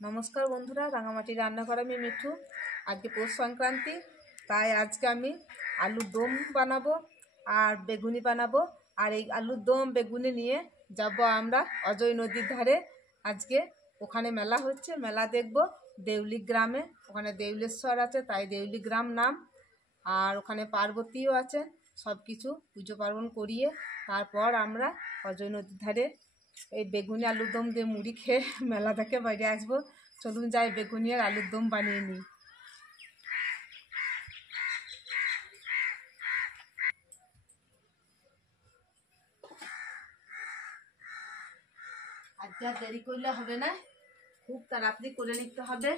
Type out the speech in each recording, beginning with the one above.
নমস্কার বন্ধুরা, রাঙামাটি রান্নাঘর। আমি মিঠু। আজকে পৌষ সংক্রান্তি, তাই আজকে আমি আলুর দম বানাবো আর বেগুনি বানাবো। আর এই আলুর দম বেগুনি নিয়ে যাব আমরা অজয় নদীর ধারে। আজকে ওখানে মেলা হচ্ছে, মেলা দেখব দেউলি গ্রামে। ওখানে দেউলেশ্বর আছে, তাই দেউলি গ্রাম নাম। আর ওখানে পার্বতীও আছে। সব কিছু পুজো পার্বণ করিয়ে তারপর আমরা অজয় নদীর ধারে এই বেগুনি আলুর দম দিয়ে মুড়ি খেয়ে মেলা থেকে বাইরে আসবো। চলুন যাই বেগুনি আর আলুর দম বানিয়ে নিই। আজকে আর দেরি করলে হবে না, খুব তাড়াতাড়ি করে নিতে হবে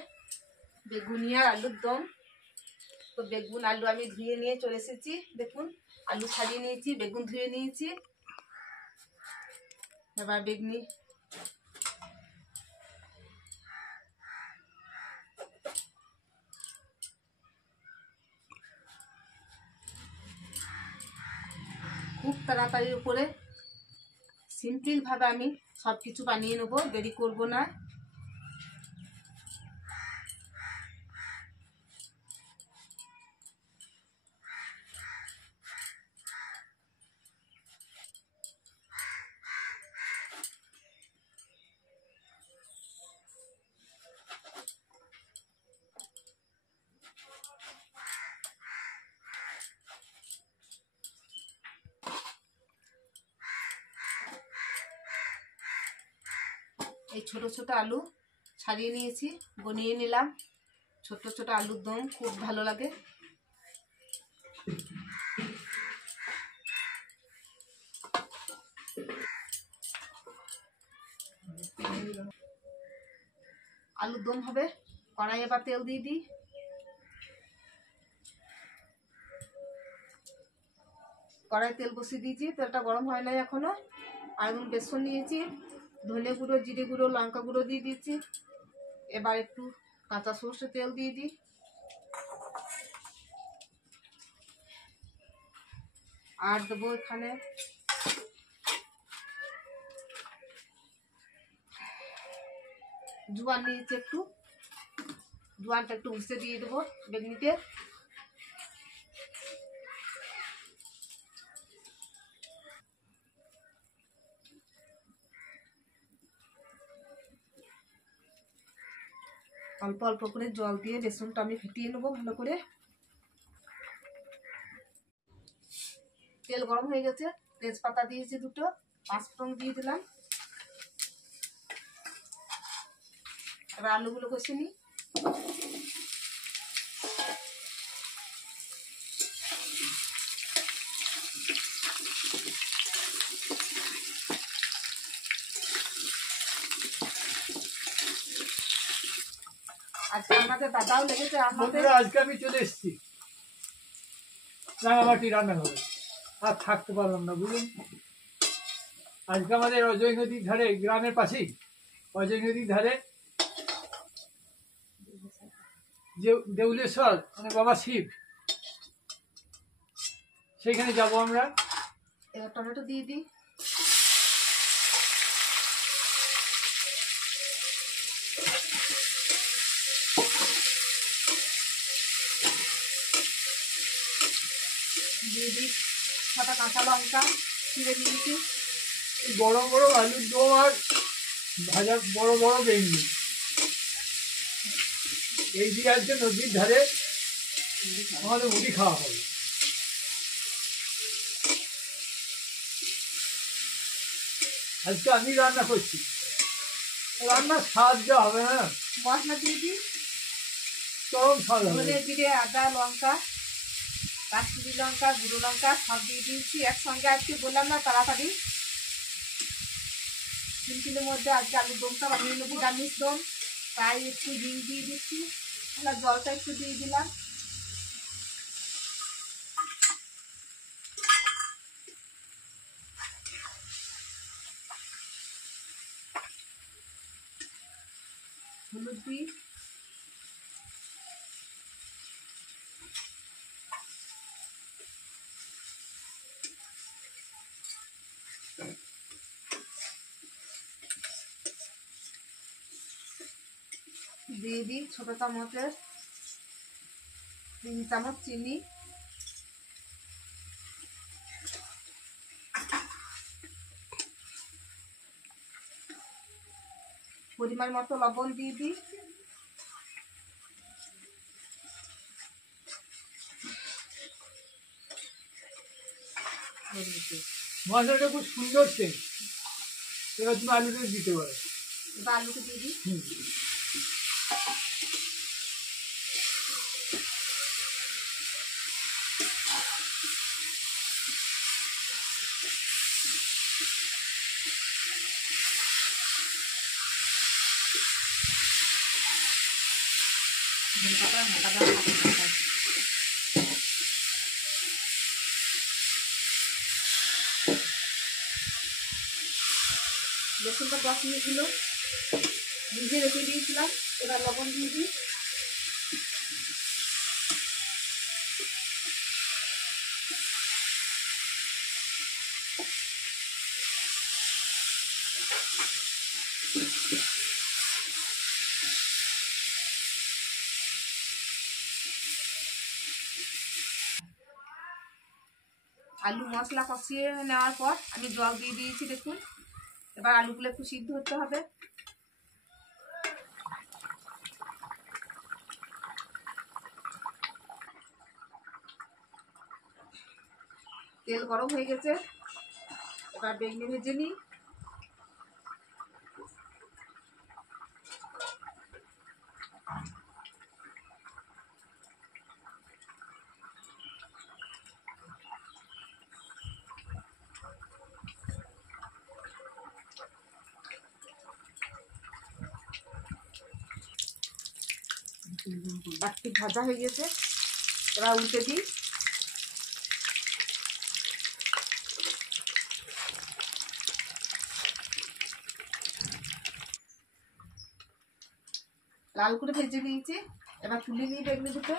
বেগুনি আর আলুর দম। তো বেগুন আলু আমি ধুয়ে নিয়ে চলে এসেছি। দেখুন, আলু ছাড়িয়ে নিয়েছি, বেগুন ধুয়ে নিয়েছি। এবার বেগুনি খুব তাড়াতাড়ি করে সিম্পলভাবে আমি সব কিছু বানিয়ে নেবো, দেরি করব না। এই ছোট ছোট আলু ছাড়িয়ে নিয়েছি, বনিয়ে নিলাম। ছোট ছোট আলুর দম খুব ভালো লাগে। আলুর দম হবে, কড়াই এবার তেল দিয়ে দিই। কড়াই তেল বসিয়ে দিয়েছি, তেলটা গরম হয় নাই এখনো। আর এখন বেসন নিয়েছি, ধনে গুঁড়ো, জিরে গুঁড়ো, লঙ্কা গুঁড়ো দিয়ে দিচ্ছি। এবার একটু কাঁচা সর্ষে তেল দিয়ে দিই। আর দেবো এখানে জোয়ান নিয়েছি, একটু জোয়ানটা একটু উষে দিয়ে দেবো বেগুনিতে। অল্প অল্প করে জল দিয়ে বেসনটা আমি ফেটিয়ে নেবো ভালো করে। তেল গরম হয়ে গেছে, তেজপাতা দিয়েছি দুটো, পাঁচফোড়ন দিয়ে দিলাম। এবার আলুগুলো কষে নিই। আজকে আমাদের দাদাও লেগেছে। আজকে আমি চলে এসেছি রাঙামাটি রান্নাঘরে, আর থাকতে পারলাম না, বুঝলেন। আজকে আমাদের অজয় নদীর ধারে, গ্রামের পাশেই অজয় নদীর ধারে যে দেউলেশ্বর মানে বাবা শিব, সেখানে যাব আমরা। এবার টমেটো দিয়ে দিই। দিয়ে দিই ছটা কাঁচা লঙ্কা ছিঁড়ে দিয়েছি। বড় বড় আলুর দম আর ভাজা বড় বড় বেগুনি, এই দিয়ে আজকে নদীর ধারে আমাদের মুড়ি খাওয়া হবে। আজকে আমি রান্না করছি, রান্নার স্বাদ যা হবে না, মশলা দিয়ে দিই। চরম স্বাদ হবে। ধনে, জিরে, আদা, লঙ্কা, কাশ্মীরি লঙ্কা, গুঁড়ো লঙ্কা সব দিয়ে দিয়েছি একসঙ্গে। আজকে বললাম না তাড়াতাড়ি সিম্পলের মধ্যে আজকে আলুর দমটা বানিয়ে নেবো, নিরামিষ দম। তাই একটু হিং দিয়ে দিচ্ছি, জলটা একটু দিয়ে দিলাম। হলুদ দিই। দিয়ে দিই ছোটো চামচের 3 চামচ চিনি, পরিমাণ মতো লবণ দিয়ে দিই, মশলাটা খুব সুন্দর সেন্ট। এবার তুমি আলুটা দিতে পারো। এবার আলুকে দিয়ে দিই। বেসনটা 10 মিনিট হলো ভিজে রেখে দিয়েছিলাম। এবার লবণ দিয়ে দিই, আলু মশলা কষিয়ে নেওয়ার পর আমি জল দিয়ে দিয়েছি। দেখুন এবার আলুগুলো একটু সিদ্ধ হতে হবে। তেল গরম হয়ে গেছে, এবার বেগুনি ভেজে নিই। বাকি ভাজা হয়ে গেছে, এবার উল্টে দিই। লাল করে ভেজে নিয়েছি, এবার তুলে নিই বেগুনি দুটো।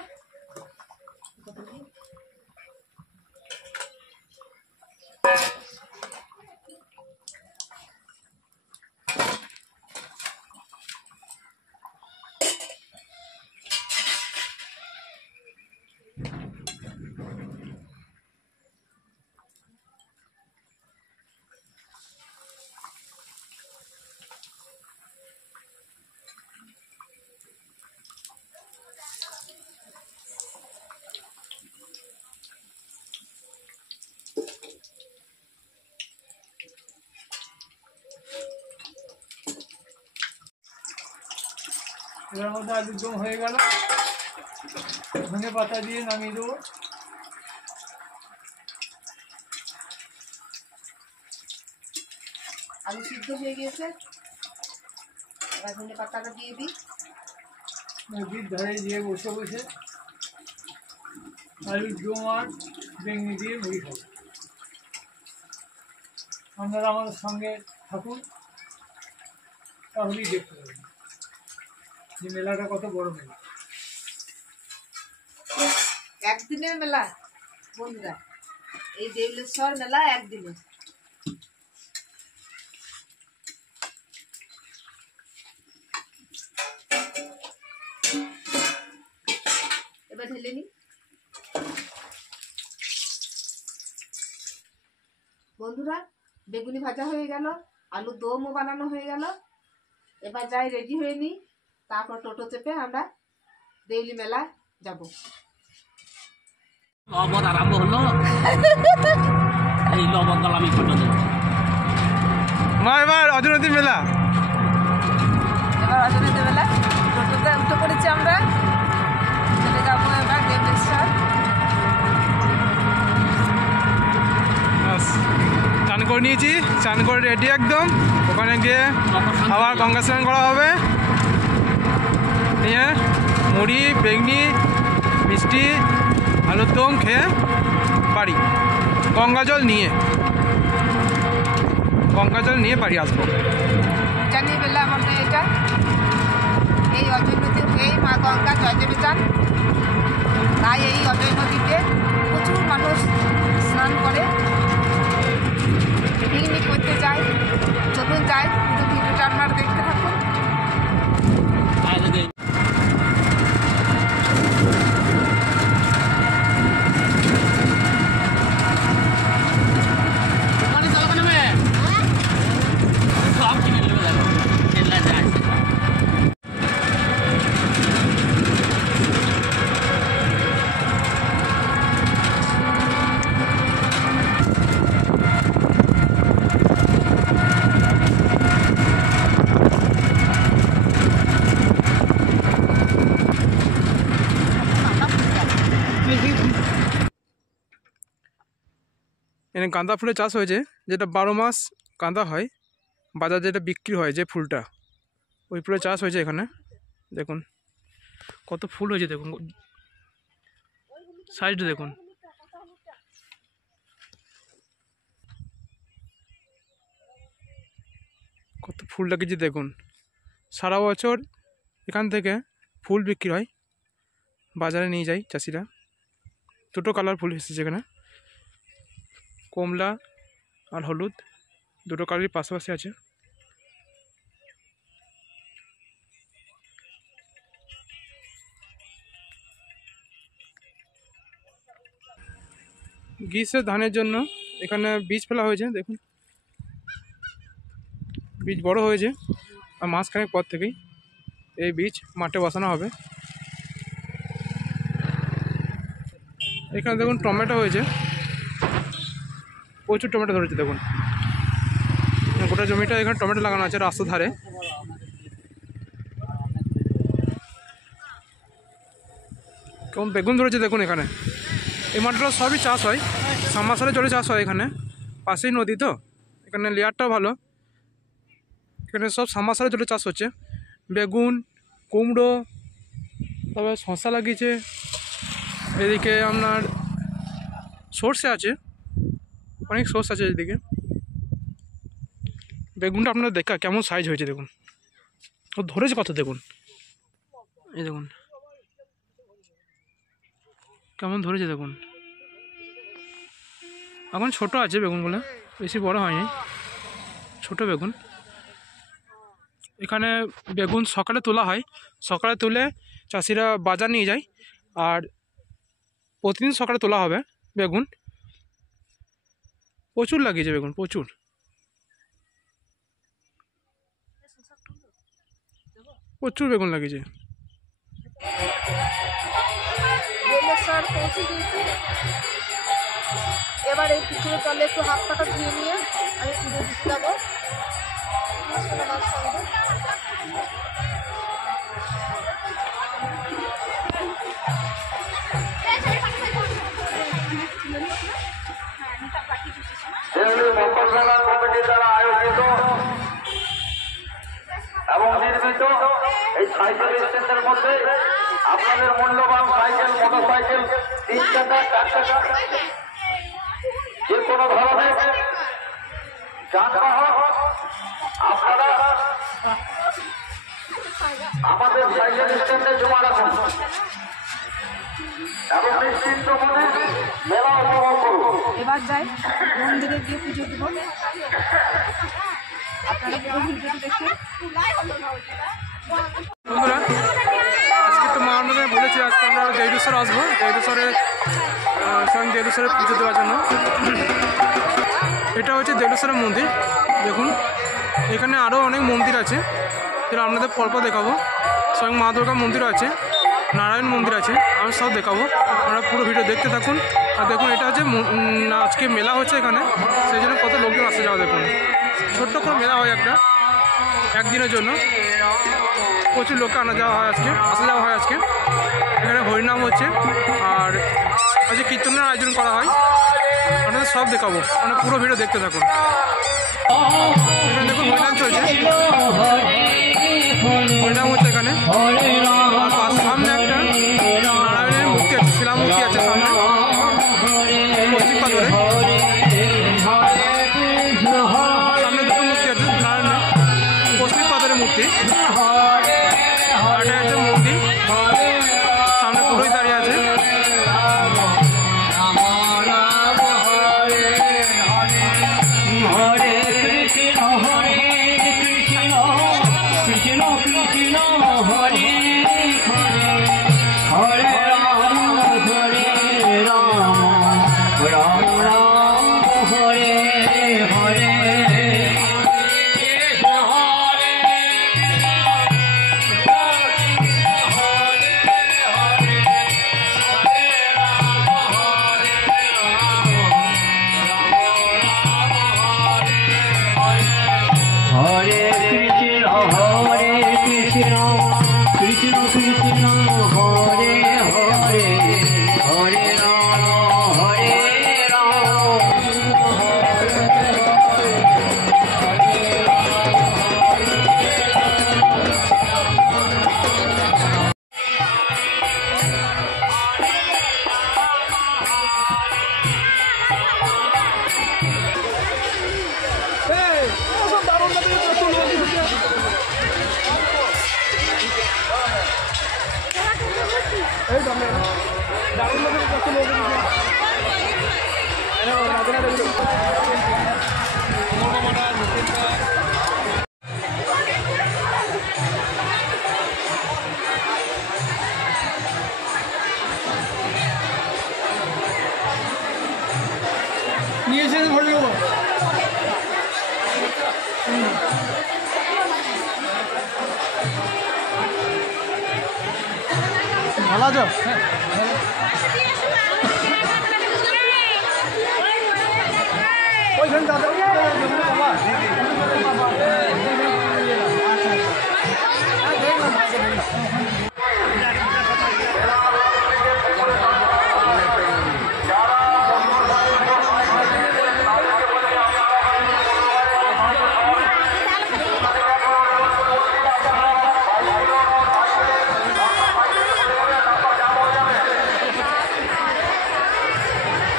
এবার মধ্যে আলুর দম হয়ে গেল, ধনে পাতা দিয়ে নামিয়ে দেবো। আলু সিদ্ধ হয়ে গিয়েছে, এবার ধনে পাতাটা দিয়ে দিই। নদীর ধারে দিয়ে বসে বসে আলুর দম আর বেগুনি দিয়ে মুড়ি খাবো। আপনারা আমাদের সঙ্গে থাকুন, তাহলেই দেখতে পাবেন যে মেলাটা কত বড় মেলা। একদিনের মেলা বন্ধুরা, এই দেউলেশ্বর মেলা একদিনে। এবার ঢেলে নি। বন্ধুরা বেগুনি ভাজা হয়ে গেল, আলু দমও বানানো হয়ে গেল। এবার যাই রেডি হয়ে নি, তারপর টোটো চেপে আমরা দেউলি মেলা যাব। লবণ আরম্ভ হলো, এই লবণ দল আমি ছোট দেব। মা এবার অজনদী মেলা, এবার অজনদী মেলা টোটোতে উঠে পড়েছি আমরা, চলে যাবো এবার দেউলেশ্বর। চান করে নিয়েছি, চান করে রেডি একদম। ওখানে গিয়ে আবার গঙ্গা স্নান করা হবে, নিয়ে মুড়ি বেগনি মিষ্টি আলুর দম খেয়ে বাড়ি, গঙ্গা জল নিয়ে বাড়ি আসবো। জানি বেলা আমাদের এটা এই অজয় নদীর এই মা গঙ্গা জয়দেবী যান, তাই এই অজয় নদীতে প্রচুর মানুষ স্নান করে, পিকনিক করতে যায়। চলুন যাই, কিন্তু ভিডিওটা আপনারা দেখতে থাকুন। এখানে গাঁদা ফুলের চাষ হয়েছে, যেটা 12 মাস গাঁদা হয়, বাজার যেটা বিক্রি হয় যে ফুলটা, ওই ফুলের চাষ হয়েছে এখানে। দেখুন কত ফুল হয়েছে, দেখুন সাইজটা দেখুন। কত ফুল লাগিয়েছে দেখুন। সারা বছর এখান থেকে ফুল বিক্রি হয়, বাজারে নিয়ে যায় চাষিরা। দুটো কালার ফুল এসেছে এখানে, কমলা আর হলুদ, দুটো কালারই পাশাপাশি আছে। গ্রীষ্মের ধানের জন্য এখানে বীজ ফেলা হয়েছে, দেখুন বীজ বড় হয়েছে, আর মাসখানেক পর থেকেই এই বীজ মাঠে বসানো হবে। এখানে দেখুন টমেটো হয়েছে, প্রচুর টমেটো ধরেছে দেখুন। গোটা জমিটা এখানে টমেটো লাগানো আছে রাস্তার ধারে। কেমন বেগুন ধরেছে দেখুন। এখানে এই মাঠগুলো সবই চাষ হয়, সাবমার্সিবলে জলে চাষ হয়। এখানে পাশেই নদী, তো এখানে লেয়ারটাও ভালো। এখানে সব সাবমার্সিবলে জলে চাষ হচ্ছে। বেগুন, কুমড়ো, তারপরে শসা লাগিয়েছে। এদিকে আপনার সর্ষে আছে, অনেক সর্ষে আছে এদিকে। বেগুনটা আপনারা দেখা কেমন সাইজ হয়েছে দেখুন, ও ধরেছে কত দেখুন। এই দেখুন কেমন ধরেছে দেখুন। এখন ছোট আছে বেগুনগুলো, বেশি বড় হয়নি, ছোট বেগুন। এখানে বেগুন সকালে তোলা হয়, সকালে তুলে চাষিরা বাজার নিয়ে যায়। আর প্রতিদিন সকালে তোলা হবে বেগুন। প্রচুর লাগিয়েছে বেগুন, প্রচুর। প্রচুর বেগুন লাগিয়েছে। সার পৌঁছে দিয়েছি। এবার এই পুকুরের জলে একটু হাত পাটা ধুয়ে নিয়ে আমি পুজো দিতে যাবো সঙ্গে। মকরমেলা কমিটি দ্বারা আয়োজিত এবং নির্মিত এই সাইকেল স্ট্যান্ডের মধ্যে আপনাদের মূল্যবান সাইকেল, মোটরসাইকেল, 3 চাকা, 4 চাকা, যে কোনো ধরনের যানবাহন আপনারা আমাদের সাইকেল স্ট্যান্ডে জমা রাখুন এবং নিশ্চিন্ত মনে মেলা উপভোগ করুন। এবার যাই মন্দিরে গিয়ে পুজো দেবো। আপনারা পুরো ভিডিওটি দেখে। বন্ধুরা, আজকে তো মা আপনাদের বলেছি আজকে আমরা জয়দেশ্বর আসবো, জয়দেশ্বরে স্বয়ং জয়দেশ্বরের পুজো দেওয়ার জন্য। এটা হচ্ছে জয়দেশ্বরের মন্দির। দেখুন এখানে আরও অনেক মন্দির আছে, যেটা আপনাদের পরপর দেখাবো। স্বয়ং মা দুর্গা মন্দির আছে, নারায়ণ মন্দির আছে, আমি সব দেখাবো। আপনারা পুরো ভিডিও দেখতে থাকুন। আর দেখুন এটা হচ্ছে আজকে মেলা হচ্ছে এখানে, সেই জন্য কত লোকজন আসতে যাওয়া। দেখুন ছোট্ট করে মেলা হয় একটা, একদিনের জন্য। প্রচুর লোককে আসা যাওয়া হয় আজকে। এখানে হরিনাম হচ্ছে, আর আজকে কীর্তনের আয়োজন করা হয়। আপনাদের সব দেখাবো, মানে পুরো ভিডিও দেখতে থাকুন। এখানে দেখুন হরিনাম চলছে, হরিনাম হচ্ছে এখানে। আর সামনে একটা নারায়ণের মূর্তি আছে, শিলামূর্তি আছে সামনে পশ্চিম পাথরে। সামনে দুটো মূর্তি আছে নারায়ণের, পশ্চিম পাথরের মূর্তি। আর এটা হচ্ছে মন্দির, সামনে পুরোই দাঁড়িয়ে আছে। Krishna Krishna Hare Hare নিয়ে এসে ভরে দেবো। ভালো আছো? হ্যাঁ ওইখানে দাদা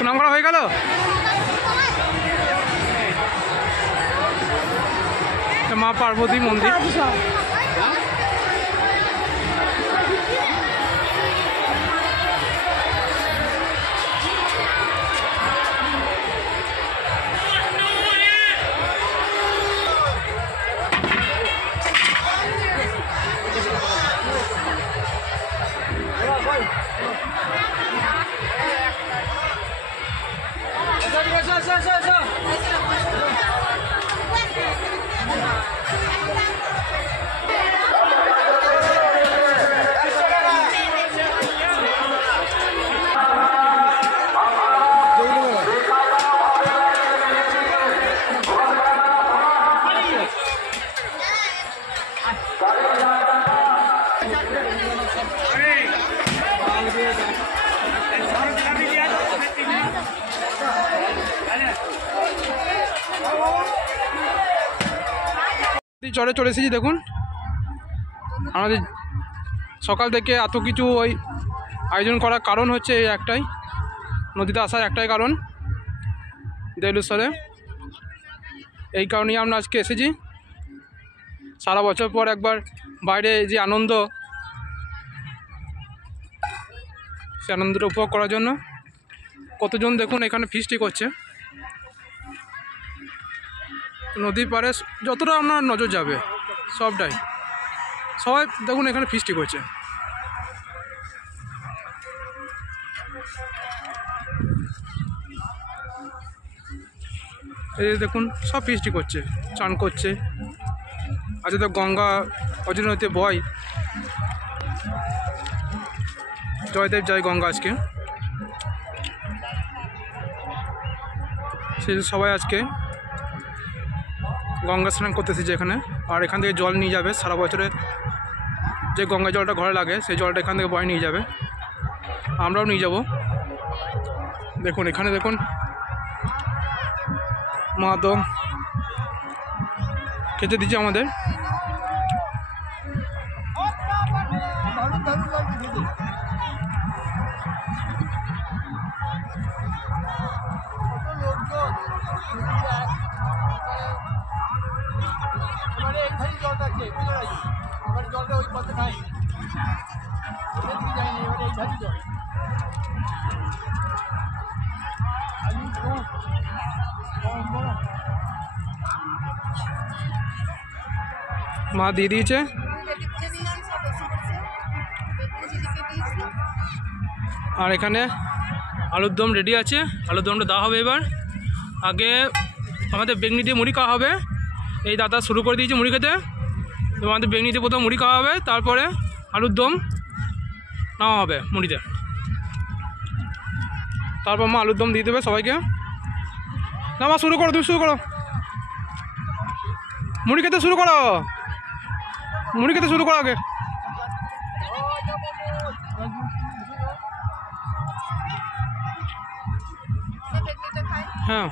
নাম করা হয়ে গেল। মা পার্বতী মন্দির। চড়ে চলে এসেছি। দেখুন আমাদের সকাল থেকে এত কিছু ওই আয়োজন করার কারণ হচ্ছে এই একটাই, নদীতে আসার একটাই কারণ দেউলুশ্বরে। এই কারণেই আমরা আজকে এসেছি। সারা বছর পর একবার বাইরে যে আনন্দ, সে আনন্দটা উপভোগ করার জন্য। কতজন দেখুন এখানে ফিস্টি করছে। নদীর পাড়ে যতটা আপনার নজর যাবে সবটাই, সবাই দেখুন এখানে ফিস্টি করছে। এই দেখুন সব ফিস্টি করছে, চান করছে। আজকে তো গঙ্গা অজয় নদীতে বয়, জয়দেব জয় গঙ্গা। আজকে সেই সবাই আজকে গঙ্গা স্নান করতে এসেছে এখানে। আর এখান থেকে জল নিয়ে যাবে, সারা বছরে যে গঙ্গা জলটা ঘরে লাগে সেই জলটা এখান থেকে বয়ে নিয়ে যাবে, আমরাও নিয়ে যাব। দেখুন এখানে দেখুন মা তো খেতে দিচ্ছে আমাদের। জলটা ওই পথে নাই, যায়নি, এবারে এই ধারি জল। মা দিয়ে দিয়েছে। আর এখানে আলুর দম রেডি আছে, আলুর দমটা দেওয়া হবে এবার। আগে আমাদের বেগনি দিয়ে মুড়ি খাওয়া হবে। এই দাদা শুরু করে দিয়েছে মুড়ি খেতে। তো আমাদের বেগনি দিয়ে প্রথম মুড়ি খাওয়া হবে, তারপরে আলুর দম নেওয়া হবে মুড়িতে। তারপর মা আলুর দম দিয়ে দেবে সবাইকে। না মা শুরু করো, তুমি শুরু করো, মুড়ি খেতে শুরু করো, মুড়ি খেতে শুরু করো আগে। হ্যাঁ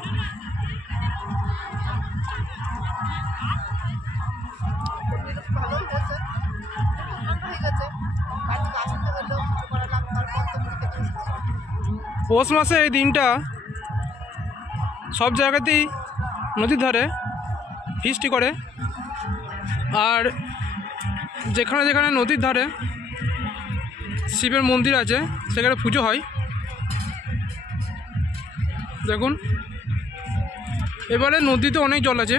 পৌষ মাসে এই দিনটা সব জায়গাতেই নদীর ধারে ফিস্টি করে। আর যেখানে যেখানে নদীর ধারে শিবের মন্দির আছে সেখানে পুজো হয়। দেখুন এবারে নদীতে অনেক জল আছে,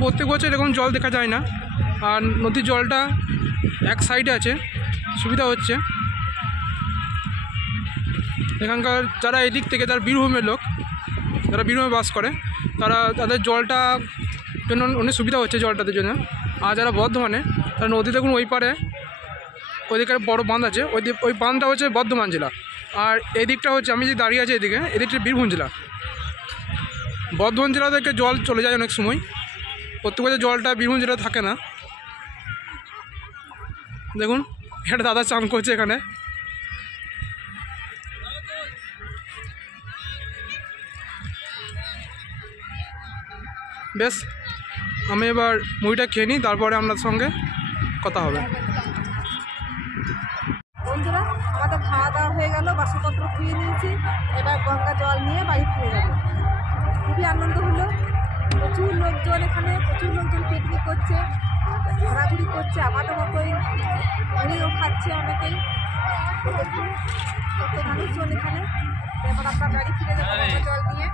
প্রত্যেক বছর এরকম জল দেখা যায় না। আর নদীর জলটা এক সাইডে আছে, সুবিধা হচ্ছে। এখানকার যারা এদিক থেকে, যারা বীরভূমের লোক, যারা বীরভূমে বাস করে, তাদের জলটা জন্য অনেক সুবিধা হচ্ছে জলটাদের জন্য। আর যারা বর্ধমানে, তারা নদী দেখুন ওই পারে ওইদিকে বড় বাঁধ আছে, ওই বাঁধটা হচ্ছে বর্ধমান জেলা। আর এই দিকটা হচ্ছে, আমি যে দাঁড়িয়ে আছি এদিকটা বীরভূম জেলা। বর্ধমান জেলা থেকে জল চলে যায় অনেক সময়, প্রত্যেক বছর জলটা বীরভূম জেলা থাকে না। দেখুন একটা দাদা চান করছে এখানে। বেশ, আমি এবার মুড়িটা খেয়ে নিই, তারপরে আপনার সঙ্গে কথা হবে। বন্ধুরা, আমাদের খাওয়া দাওয়া হয়ে গেল, বাসনপত্র ধুয়ে নিয়েছি, এবার গঙ্গা জল নিয়ে বাড়ি ফিরে যাব। খুবই আনন্দ হলো, প্রচুর লোকজন এখানে, প্রচুর লোকজন পিকনিক করছে, ঘোরাঘুরি করছে, আমাদের মতোই মুড়িও খাচ্ছে অনেকেই, কত মানুষজন এখানে। এবার আমরা বাড়ি ফিরে যাবো গঙ্গা জল নিয়ে।